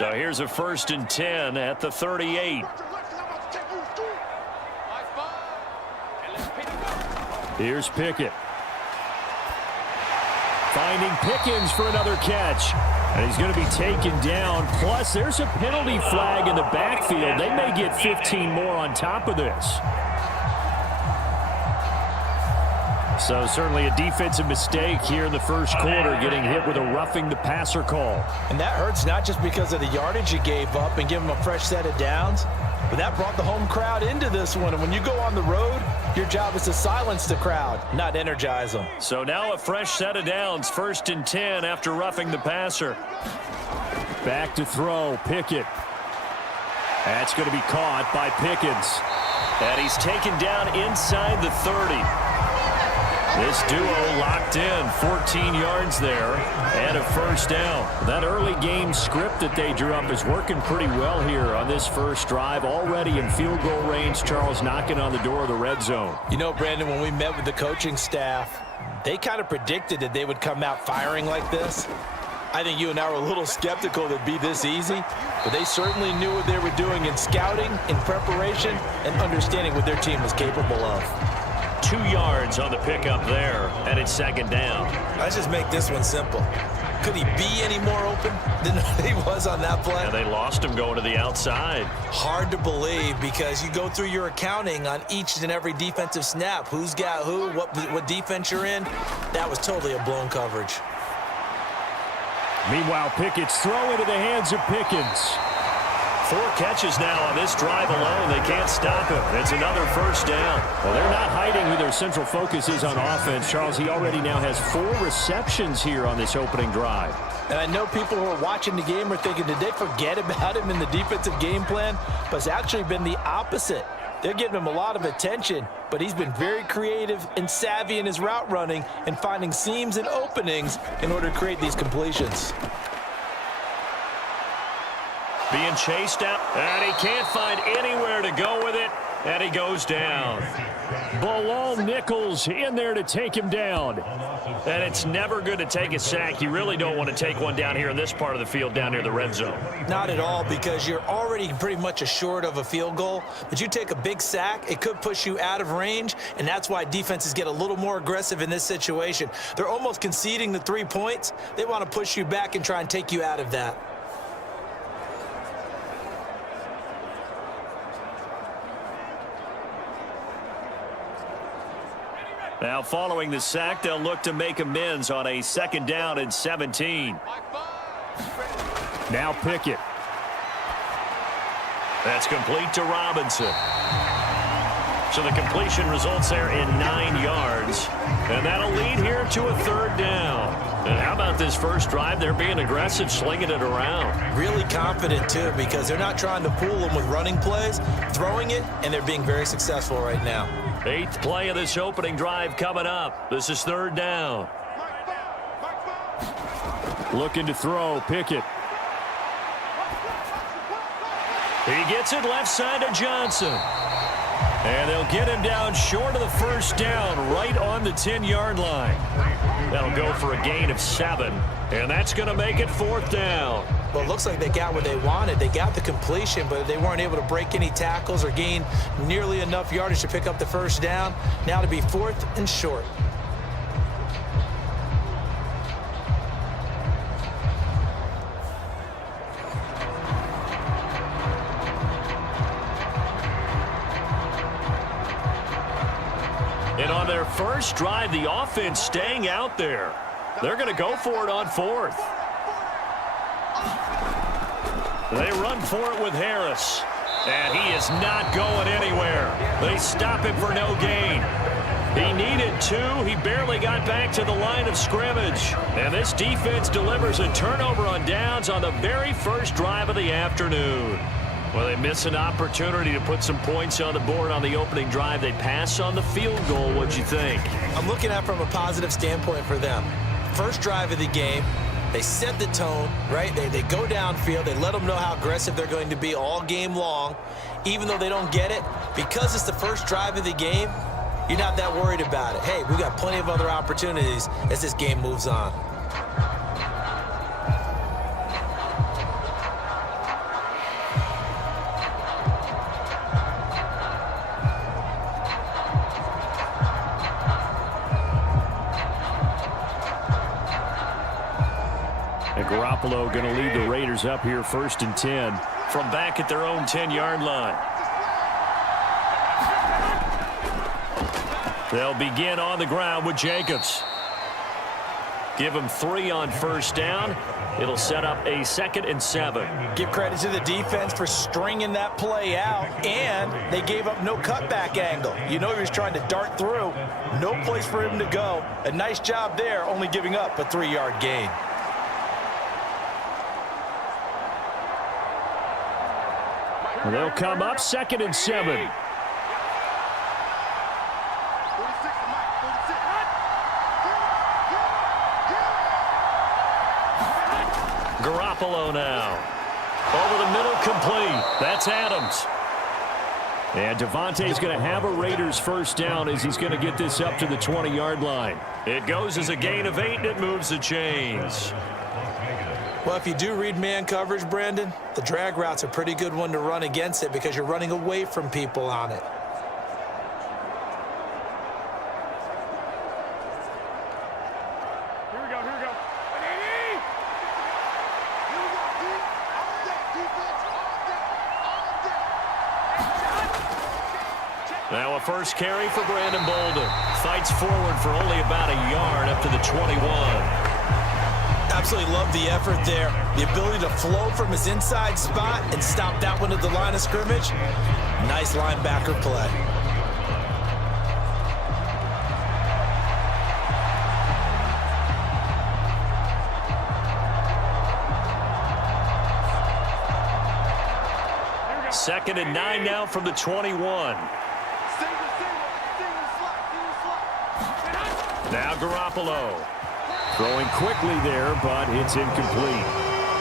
So here's a 1st and 10 at the 38. Here's Pickett. Finding Pickens for another catch. And he's going to be taken down. Plus, there's a penalty flag in the backfield. They may get 15 more on top of this. So certainly a defensive mistake here in the first quarter, getting hit with a roughing the passer call. And that hurts not just because of the yardage you gave up and give them a fresh set of downs, but that brought the home crowd into this one. And when you go on the road, your job is to silence the crowd, not energize them. So now a fresh set of downs, 1st and 10 after roughing the passer. Back to throw, Pickett. That's going to be caught by Pickens. And he's taken down inside the 30. This duo locked in, 14 yards there, and a 1st down. That early game script that they drew up is working pretty well here on this first drive. Already in field goal range, Charles knocking on the door of the red zone. You know, Brandon, when we met with the coaching staff, they kind of predicted that they would come out firing like this. I think you and I were a little skeptical that it'd be this easy, but they certainly knew what they were doing in scouting, in preparation, and understanding what their team was capable of. 2 yards on the pickup there, and it's 2nd down. Let's just make this one simple. Could he be any more open than he was on that play? Yeah, they lost him going to the outside. Hard to believe because you go through your accounting on each and every defensive snap. Who's got who, what defense you're in. That was totally a blown coverage. Meanwhile, Pickett's throw into the hands of Pickens. 4 catches now on this drive alone. They can't stop him. It's another 1st down. Well, they're not hiding who their central focus is on offense. Charles, he already now has 4 receptions here on this opening drive. And I know people who are watching the game are thinking, did they forget about him in the defensive game plan? But it's actually been the opposite. They're giving him a lot of attention, but he's been very creative and savvy in his route running and finding seams and openings in order to create these completions. Being chased out, and he can't find anywhere to go with it, and he goes down. Bilal Nichols in there to take him down. And it's never good to take a sack. You really don't want to take one down here in this part of the field, down near the red zone. Not at all, because you're already pretty much assured of a field goal. But you take a big sack, it could push you out of range, and that's why defenses get a little more aggressive in this situation. They're almost conceding the 3 points. They want to push you back and try and take you out of that. Now following the sack, they'll look to make amends on a 2nd down and 17. Now Pickett. That's complete to Robinson. So the completion results there in 9 yards. And that'll lead here to a 3rd down. And how about this first drive? They're being aggressive, slinging it around. Really confident, too, because they're not trying to fool them with running plays, throwing it, and they're being very successful right now. 8th play of this opening drive coming up. This is 3rd down. Looking to throw, Pickett. He gets it left side to Johnson. And they'll get him down short of the 1st down, right on the 10-yard line. That'll go for a gain of 7. And that's going to make it 4th down. Well, it looks like they got what they wanted. They got the completion, but they weren't able to break any tackles or gain nearly enough yardage to pick up the 1st down. Now to be 4th and short. And on their first drive, the offense staying out there. They're going to go for it on 4th. They run for it with Harris. And he is not going anywhere. They stop him for no gain. He needed 2. He barely got back to the line of scrimmage. And this defense delivers a turnover on downs on the very first drive of the afternoon. Well, they miss an opportunity to put some points on the board on the opening drive. They pass on the field goal. What'd you think? I'm looking at it from a positive standpoint for them. First drive of the game, they set the tone, right? They go downfield. They let them know how aggressive they're going to be all game long. Even though they don't get it, because it's the first drive of the game, you're not that worried about it. Hey, we've got plenty of other opportunities as this game moves on. Garoppolo going to lead the Raiders up here 1st and 10 from back at their own 10-yard line. They'll begin on the ground with Jacobs. Give him 3 on 1st down. It'll set up a 2nd and 7. Give credit to the defense for stringing that play out, and they gave up no cutback angle. You know he was trying to dart through. No place for him to go. A nice job there, only giving up a 3-yard gain. Well, they'll come up 2nd and 7. Garoppolo now. Over the middle, complete. That's Adams. And Devontae's going to have a Raiders 1st down as he's going to get this up to the 20-yard line. It goes as a gain of 8, and it moves the chains. Well, if you do read man coverage, Brandon, the drag route's a pretty good one to run against it because you're running away from people on it. Now a first carry for Brandon Bolden. Fights forward for only about a yard up to the 21. Absolutely love the effort there. The ability to flow from his inside spot and stop that one at the line of scrimmage. Nice linebacker play. Second and 9 now from the 21. Now Garoppolo. Throwing quickly there, but it's incomplete.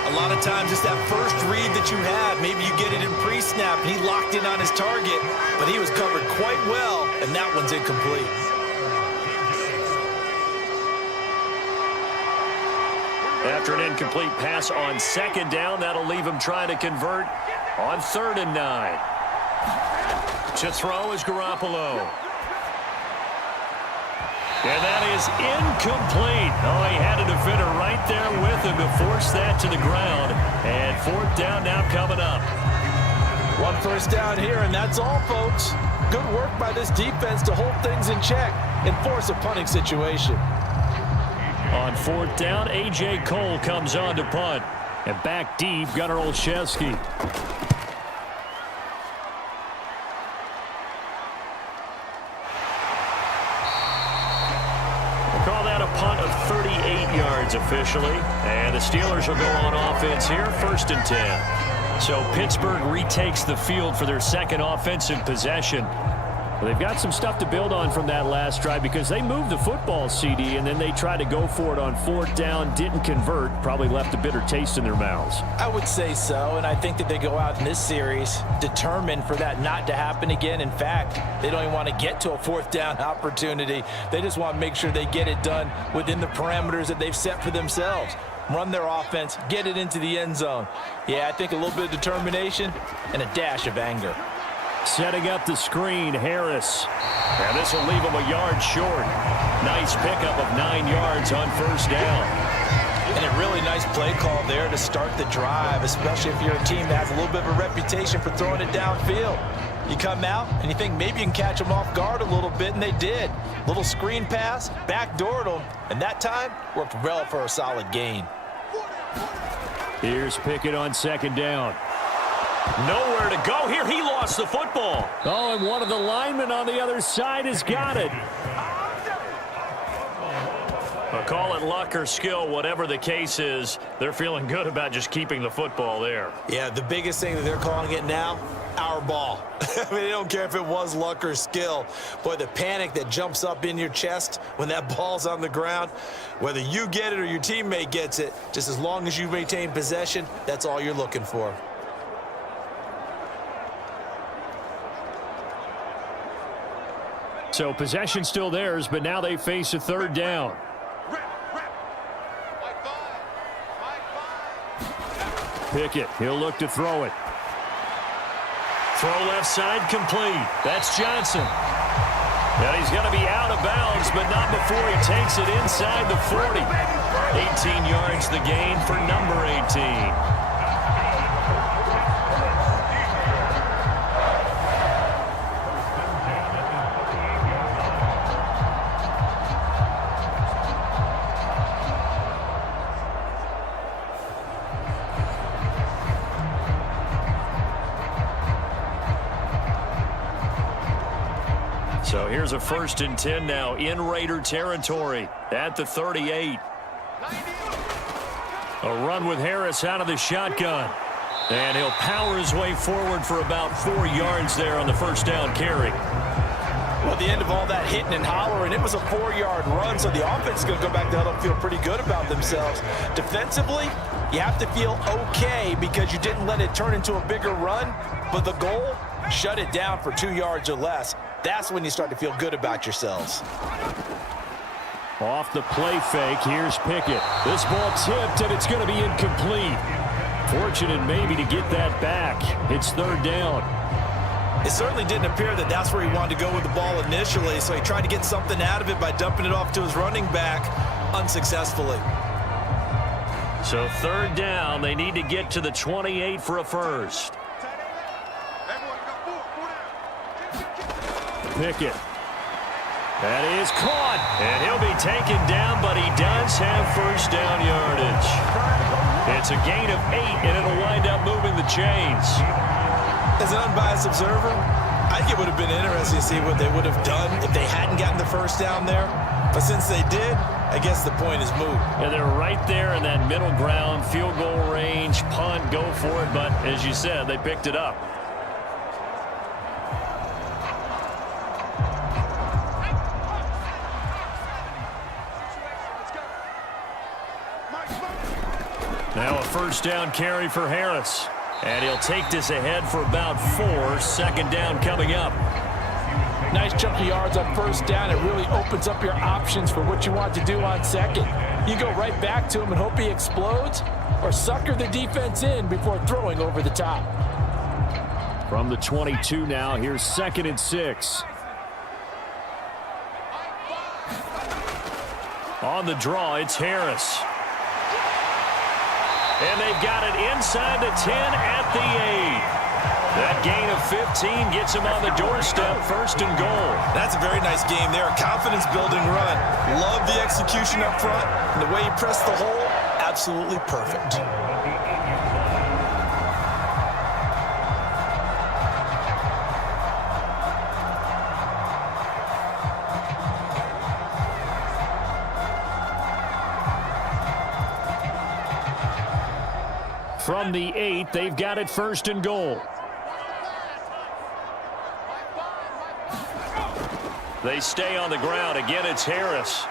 A lot of times it's that first read that you have. Maybe you get it in pre-snap, and he locked in on his target, but he was covered quite well, and that one's incomplete. After an incomplete pass on 2nd down, that'll leave him trying to convert on 3rd and 9. To throw is Garoppolo. And that is incomplete. Oh, he had a defender right there with him to force that to the ground. And 4th down now coming up. 1 first down here, and that's all, folks. Good work by this defense to hold things in check and force a punting situation. On 4th down, A.J. Cole comes on to punt. And back deep, Gunnar Olszewski. Call that a punt of 38 yards officially. And the Steelers will go on offense here, 1st and 10. So Pittsburgh retakes the field for their 2nd offensive possession. Well, they've got some stuff to build on from that last drive because they moved the football, CD, and then they tried to go for it on 4th down, didn't convert, probably left a bitter taste in their mouths. I would say so, and I think that they go out in this series determined for that not to happen again. In fact, they don't even want to get to a 4th down opportunity. They just want to make sure they get it done within the parameters that they've set for themselves. Run their offense, get it into the end zone. Yeah, I think a little bit of determination and a dash of anger. Setting up the screen, Harris. And this will leave him a yard short. Nice pickup of 9 yards on 1st down. And a really nice play call there to start the drive, especially if you're a team that has a little bit of a reputation for throwing it downfield. You come out and you think maybe you can catch them off guard a little bit, and they did. Little screen pass, backdoored them, and that time worked well for a solid gain. Here's Pickett on 2nd down. Nowhere to go here. He lost the football. Oh, and one of the linemen on the other side has got it. I'll call it luck or skill, whatever the case is. They're feeling good about just keeping the football there. Yeah, the biggest thing that they're calling it now, our ball. I mean, they don't care if it was luck or skill. Boy, the panic that jumps up in your chest when that ball's on the ground, whether you get it or your teammate gets it, just as long as you maintain possession, that's all you're looking for. So possession still theirs, but now they face a 3rd down. Pickett, he'll look to throw it. Throw left side, complete. That's Johnson. And he's going to be out of bounds, but not before he takes it inside the 40. 18 yards the gain for number 18. So here's a 1st and 10 now in Raider territory at the 38. A run with Harris out of the shotgun. And he'll power his way forward for about 4 yards there on the 1st down carry. Well, the end of all that hitting and hollering, it was a 4-yard run, so the offense is going to go back to huddle and feel pretty good about themselves. Defensively, you have to feel okay because you didn't let it turn into a bigger run, but the goal, shut it down for 2 yards or less. That's when you start to feel good about yourselves. Off the play fake, here's Pickett. This ball tipped, and it's going to be incomplete. Fortunate maybe to get that back. It's 3rd down. It certainly didn't appear that that's where he wanted to go with the ball initially, so he tried to get something out of it by dumping it off to his running back unsuccessfully. So 3rd down, they need to get to the 28 for a first. Pickett. That is caught, and he'll be taken down, but he does have 1st down yardage. It's a gain of 8, and it'll wind up moving the chains. As an unbiased observer, I think it would have been interesting to see what they would have done if they hadn't gotten the 1st down there. But since they did, I guess the point is moot. And they're right there in that middle ground, field goal range, punt, go for it. But as you said, they picked it up. Now a 1st down carry for Harris. And he'll take this ahead for about 4. 2nd down coming up. Nice chunk of yards on 1st down. It really opens up your options for what you want to do on 2nd. You go right back to him and hope he explodes, or sucker the defense in before throwing over the top. From the 22 now, here's 2nd and 6. On the draw, it's Harris. And they've got it inside the 10 at the 8. That gain of 15 gets him on the doorstep, 1st and goal. That's a very nice game there. A confidence-building run. Love the execution up front. And the way he pressed the hole, absolutely perfect. From the 8, they've got it 1st and goal. They stay on the ground. Again, it's Harris.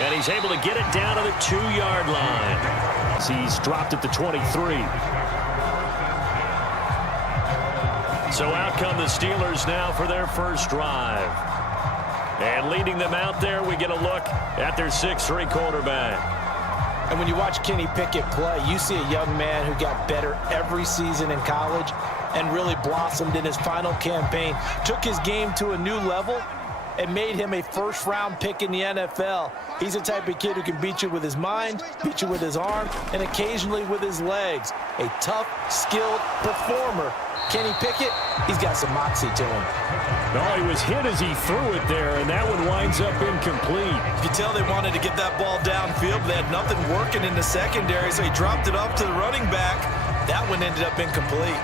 And he's able to get it down to the 2-yard line. He's dropped at the 23. So out come the Steelers now for their 1st drive. And leading them out there, we get a look at their 6'3" quarterback. And when you watch Kenny Pickett play, you see a young man who got better every season in college and really blossomed in his final campaign, took his game to a new level, and made him a 1st-round pick in the NFL. He's the type of kid who can beat you with his mind, beat you with his arm, and occasionally with his legs. A tough, skilled performer. Kenny Pickett, he's got some moxie to him. No, he was hit as he threw it there, and that one winds up incomplete. You can tell they wanted to get that ball downfield, but they had nothing working in the secondary, so he dropped it off to the running back. That one ended up incomplete.